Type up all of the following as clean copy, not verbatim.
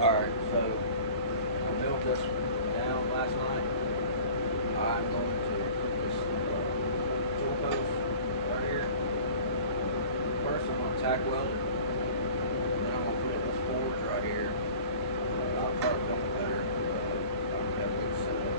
Alright, so I milled this down last night. I'm going to put this tool post right here. First I'm going to tack weld it. And then I'm going to put it in this forge right here. I'll probably film it better. I don't have it set up.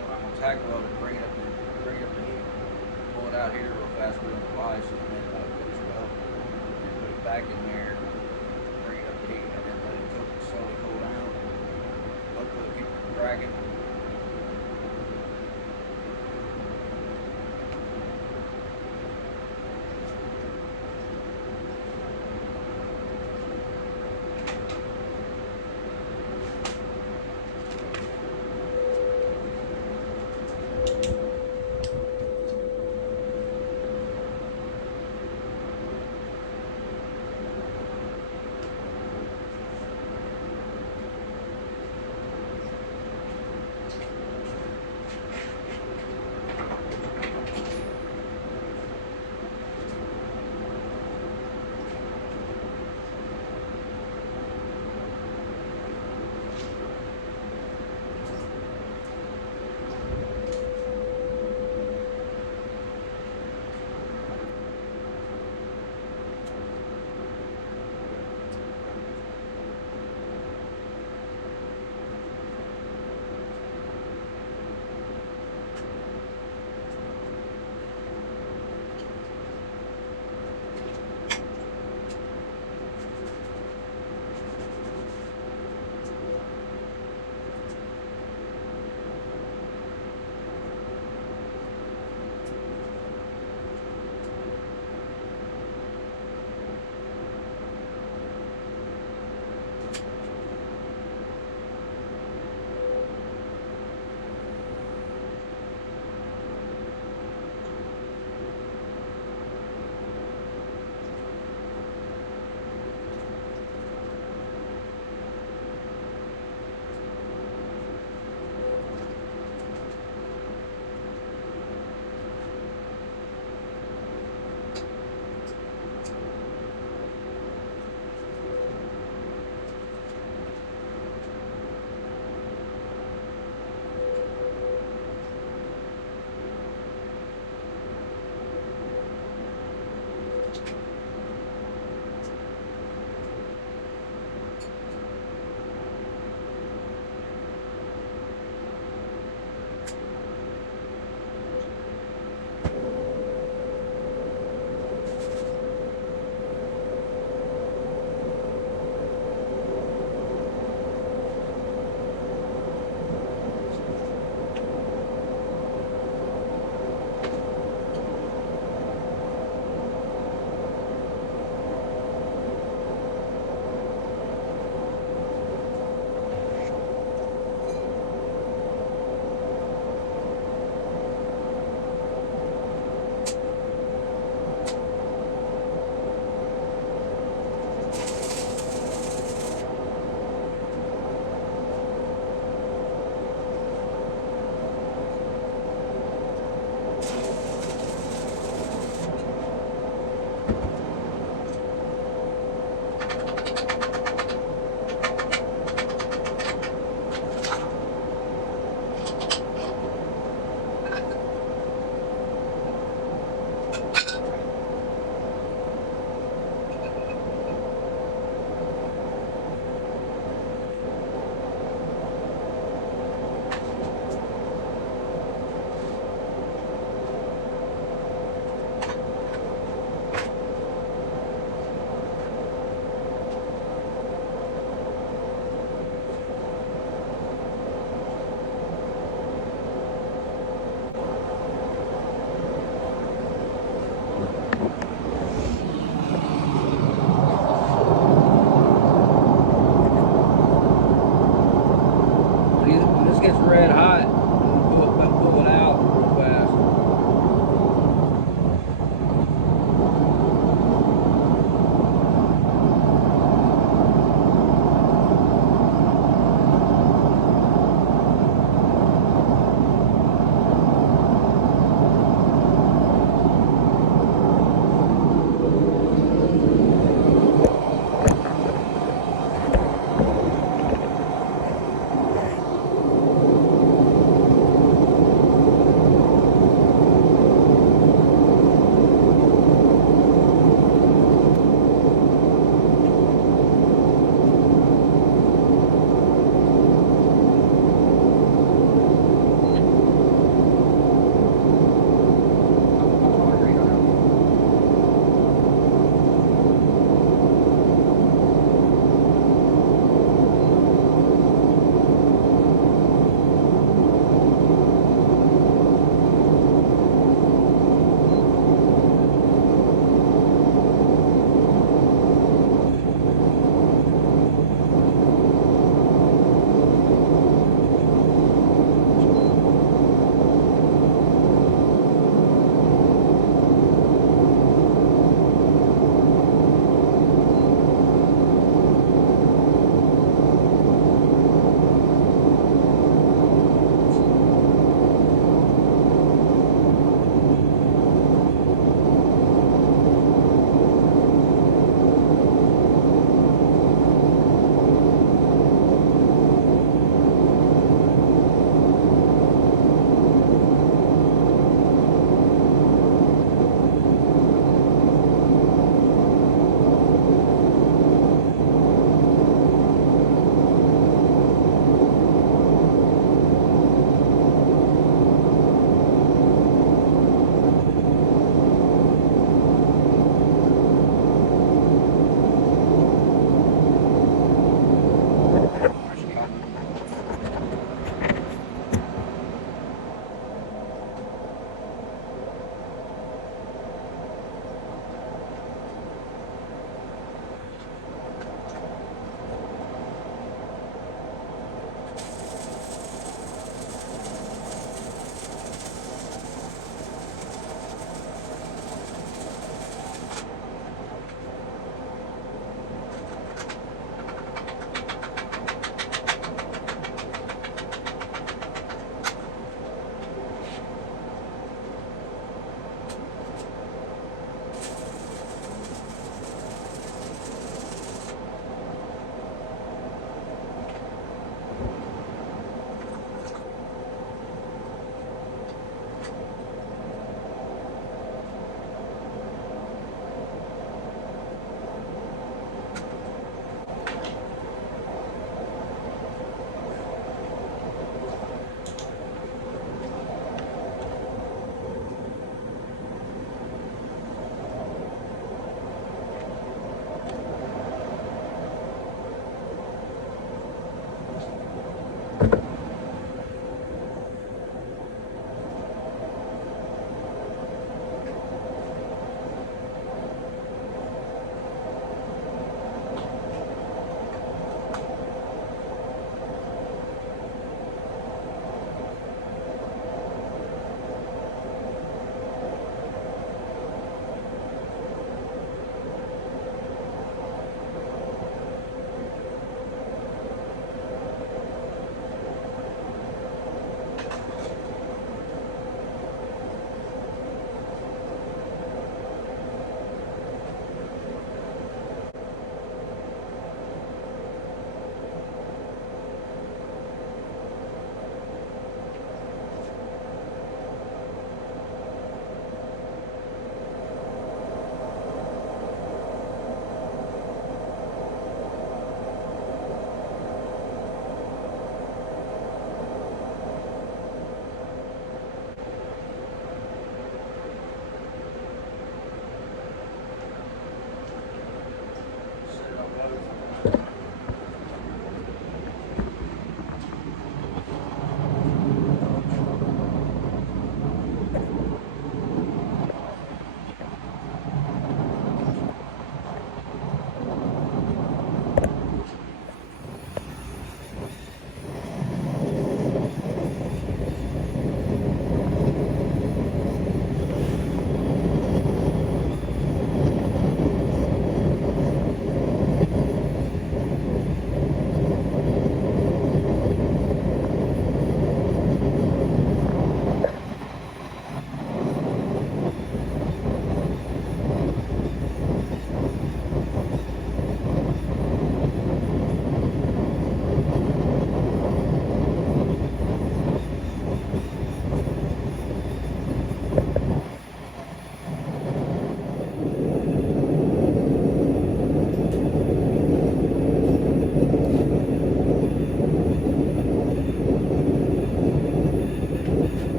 I'm going to tack weld it, bring it up to heat. Pull it out here real fast with the vise and then finish weld. And put it back in there. Bring it up to heat and then let it slowly cool down. Hopefully it'll keep it from cracking.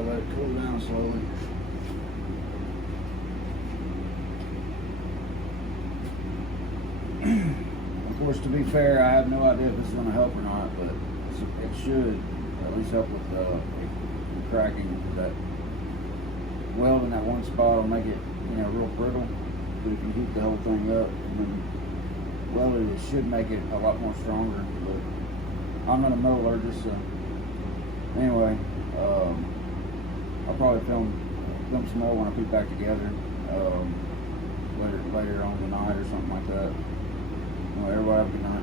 gotta let it cool down slowly. Of course, to be fair, I have no idea if this is going to help or not, but it should at least help with the cracking. That weld in that one spot will make it, real brittle. But if you heat the whole thing up and then weld it, it should make it a lot more stronger. But I'm not a metallurgist, so anyway, I'll probably film some more when I put it back together later on tonight or something like that. Everybody have a good night.